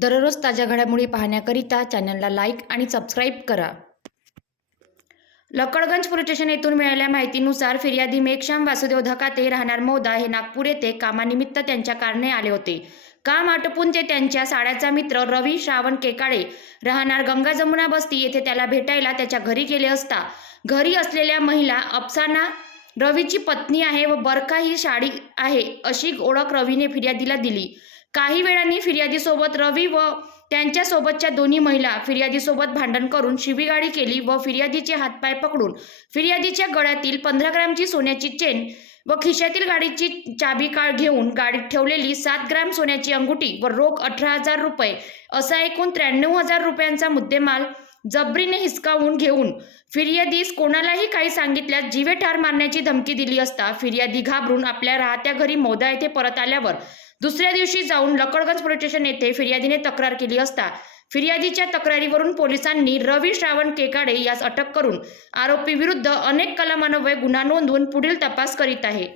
दररोज ताज्या घडामोडी पाहण्याकरिता चॅनलला लाईक आणि सबस्क्राईब करा. लकडगंज पोलीस स्टेशन येथून मिळालेल्या माहितीनुसार फिर्यादी मेघश्याम वासुदेव धकाते राहणार मोदा हे नागपूर येथे कामानिमित्त त्यांच्या कारणे आले होते. काम आटपून ते त्यांच्या साड्याचा मित्र रवी श्रावण केकाळे राहणार गंगा जमुना बस्ती येथे त्याला भेटायला त्याच्या घरी गेले असता. घरी असलेल्या महिला अफसाना रवीची पत्नी आहे व बरखा ही शाळी आहे अशी ओळख रवीने फिर्यादीला दिली. काही वेळाने फिर्यादीसोबत रवी व त्यांच्यासोबतच्या दोन्ही महिला फिर्यादीसोबत भांडण करून शिवीगाळी केली व फिर्यादीचे हातपाय पकडून फिर्यादीच्या गळ्यातील पंधरा ग्रामची सोन्याची चेन व खिशातील गाडीची चाबी काळ घेऊन गाडीत ठेवलेली सात ग्राम सोन्याची अंगुठी व रोख अठरा हजार रुपये असा एकूण त्र्याण्णव हजार रुपयांचा मुद्देमाल जबरीने हिसकावून घेऊन फिर्यादीस कोणालाही काही सांगितल्यास जीवे ठार मारण्याची धमकी दिली असता फिर्यादी घाबरून आपल्या राहत्या घरी मोदा येथे परत आल्यावर दुसऱ्या दिवशी जाऊन लकडगंज पोलीस स्टेशन येथे फिर्यादीने तक्रार केली असता फिर्यादीच्या तक्रारीवरून पोलिसांनी रवी श्रावण केकाडे यास अटक करून आरोपी विरुद्ध अनेक कलमान्वये गुन्हा नोंदवून पुढील तपास करीत आहे.